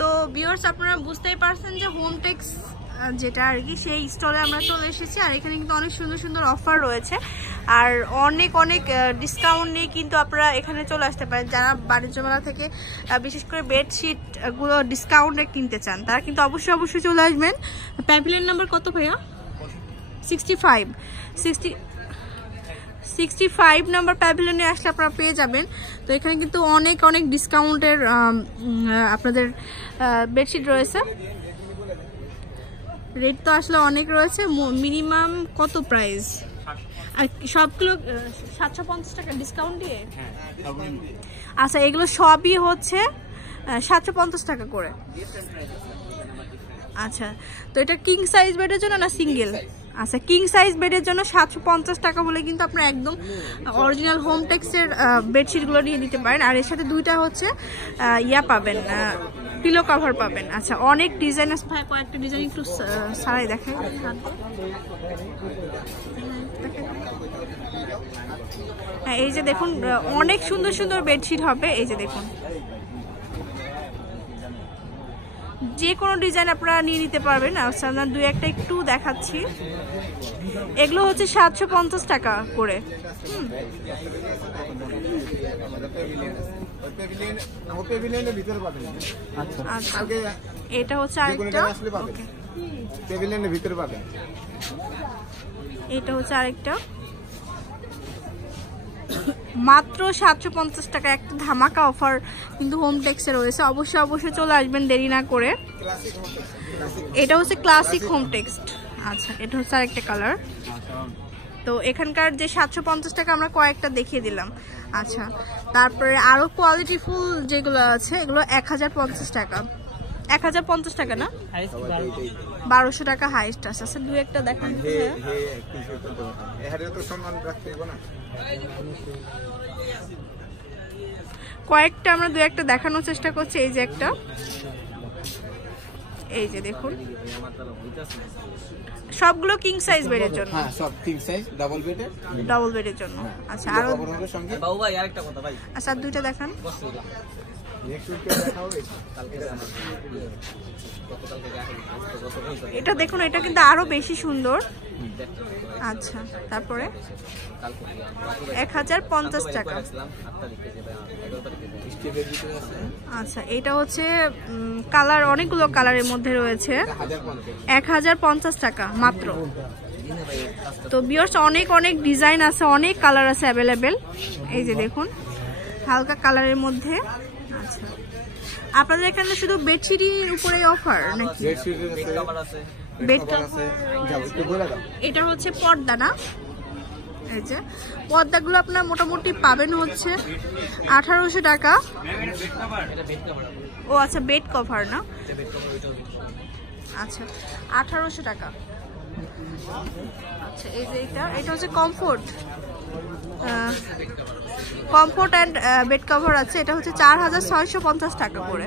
তো বিয়ার্স আপনারা বুঝতেই পারছেন যে হোম টেক্স যেটা আর কি, সেই স্টলে আমরা চলে এসেছি। আর এখানে কিন্তু অনেক সুন্দর সুন্দর অফার রয়েছে। আর অনেক অনেক ডিসকাউন্ট নিয়ে কিন্তু আপনারা এখানে চলে আসতে পারেন। যারা বাণিজ্য মেলা থেকে বিশেষ করে বেডশিটগুলো ডিসকাউন্টে কিনতে চান, তারা কিন্তু অবশ্যই অবশ্যই চলে আসবেন। প্যাভিলিয়ন নাম্বার কত ভাইয়া? Sixty five sixty sixty five number প্যাভিলিয়নে আসলে আপনারা পেয়ে যাবেন। তো এখানে কিন্তু অনেক অনেক ডিসকাউন্টের আপনাদের বেডশিট রয়েছে। রেট তো আসলে অনেক রয়েছে। মিনিমাম কত প্রাইস আর সবগুলো সাতশো পঞ্চাশ টাকা ডিসকাউন্ট দিয়ে? আচ্ছা এগুলো সবই হচ্ছে সাতশো পঞ্চাশ টাকা করে। আচ্ছা তো এটা কিং সাইজ বেডের জন্য না সিঙ্গেল আচ্ছা কিং সাইজ বেডের জন্য সাতশো পঞ্চাশ টাকা বলে কিন্তু আপনারা একদম অরিজিনাল হোম টেক্সের বেডশিটগুলো নিয়ে দিতে পারেন। আর এর সাথে দুইটা হচ্ছে ইয়া পাবেন পিলো কভার পাবেন। আচ্ছা অনেক ডিজাইন আছে। ভাই, কয়েকটা ডিজাইন একটু সারাই দেখেন হ্যাঁ এই যে দেখুন অনেক সুন্দর সুন্দর বেডশিট হবে। এই যে দেখুন। যে কোনো ডিজাইন আপনারা নিয়ে নিতে পারবেন। না দুই একটা একটু দেখাচ্ছি। এগুলো হচ্ছে সাতশো পঞ্চাশ টাকা করে। আচ্ছা। আচ্ছা। এটা হচ্ছে আরেকটা। এটা হচ্ছে আরেকটা। মাত্র সাতশো পঞ্চাশ টাকা একটা ধামাকা অফার কিন্তু হোম টেক্সে রয়েছে। অবশ্যই অবশ্যই চলে আসবেন দেরি না করে। এটা হচ্ছে ক্লাসিক হোম টেক্সট আচ্ছা এটা হচ্ছে আরেকটা কালার তো এখানকার যে সাতশো পঞ্চাশ টাকা আমরা কয়েকটা দেখিয়ে দিলাম। আচ্ছা তারপরে আরও কোয়ালিটি ফুল যেগুলো আছে এগুলো এক হাজার পঞ্চাশ টাকা। এক হাজার পঞ্চাশ টাকা না? বারোশো টাকা হাইস্ট আছে। আচ্ছা দু একটা দেখান হ্যাঁ। কয়েকটা আমরা দু একটা দেখানোর চেষ্টা করছি এই যে একটা। এই যে দেখুন। সবগুলো কিং সাইজ বেডের জন্য। হ্যাঁ সব কিং সাইজ ডাবল বেডের ডবল বেডের জন্য। আচ্ছা আরও বাবু ভাই আরেকটা কথা ভাই। আচ্ছা দুইটা দেখান। নেক্সট উইকে দেখা হবে। এটা দেখুন এটা কিন্তু আরও বেশি সুন্দর। আচ্ছা তারপরে? এক হাজার পঞ্চাশ টাকা। আচ্ছা এটা হচ্ছে কালার, অনেকগুলো কালারের মধ্যে রয়েছে। এক হাজার পঞ্চাশ টাকা, মাত্র। তো বিয়ার্স অনেক অনেক ডিজাইন আছে, অনেক কালার আছে অ্যাভেলেবেল এই যে দেখুন, হালকা কালারের মধ্যে। আচ্ছা। আপনাদের এখানে শুধু বেডশিটের উপরে অফার নাকি? বেডশিটের আছে কভার আছে বেড কভার আছে। যাও একটু বলে দাও। এটা হচ্ছে পর্দা না? এই যে পর্দাগুলো আপনার মোটামুটি পাবেন হচ্ছে আঠারোশো টাকা। ও আচ্ছা বেড কভার না? আচ্ছা আঠারোশো টাকা। আচ্ছা এই যে এটা এটা হচ্ছে comfort comfort and bed cover আছে। এটা হচ্ছে চার হাজার ছয়শো পঞ্চাশ টাকা করে।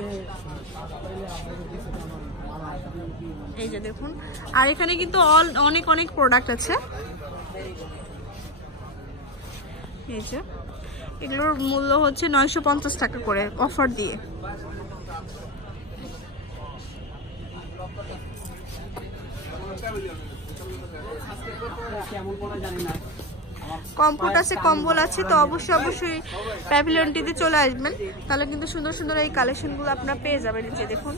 এই যে দেখুন। আর এখানে কিন্তু অল অনেক অনেক প্রোডাক্ট আছে। এই যে, এগুলোর মূল্য হচ্ছে নয়শো পঞ্চাশ টাকা করে অফার দিয়ে। কম্পোর্ট আছে, কম্বল আছে, তো অবশ্যই অবশ্যই প্যাভিলিয়নটিতে চলে আসবেন। তাহলে কিন্তু সুন্দর সুন্দর এই কালেকশনগুলো আপনারা পেয়ে যাবেন যে দেখুন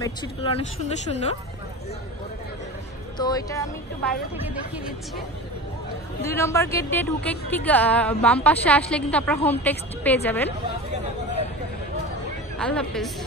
বেডশিটগুলো অনেক সুন্দর সুন্দর। তো এটা আমি একটু বাইরে থেকে দেখিয়ে দিচ্ছি। দুই নম্বর গেট দিয়ে ঢুকে ঠিক বাম পাশে আসলে কিন্তু আপনারা হোম টেক্সট পেয়ে যাবেন। আল্লাহ হাফেজ।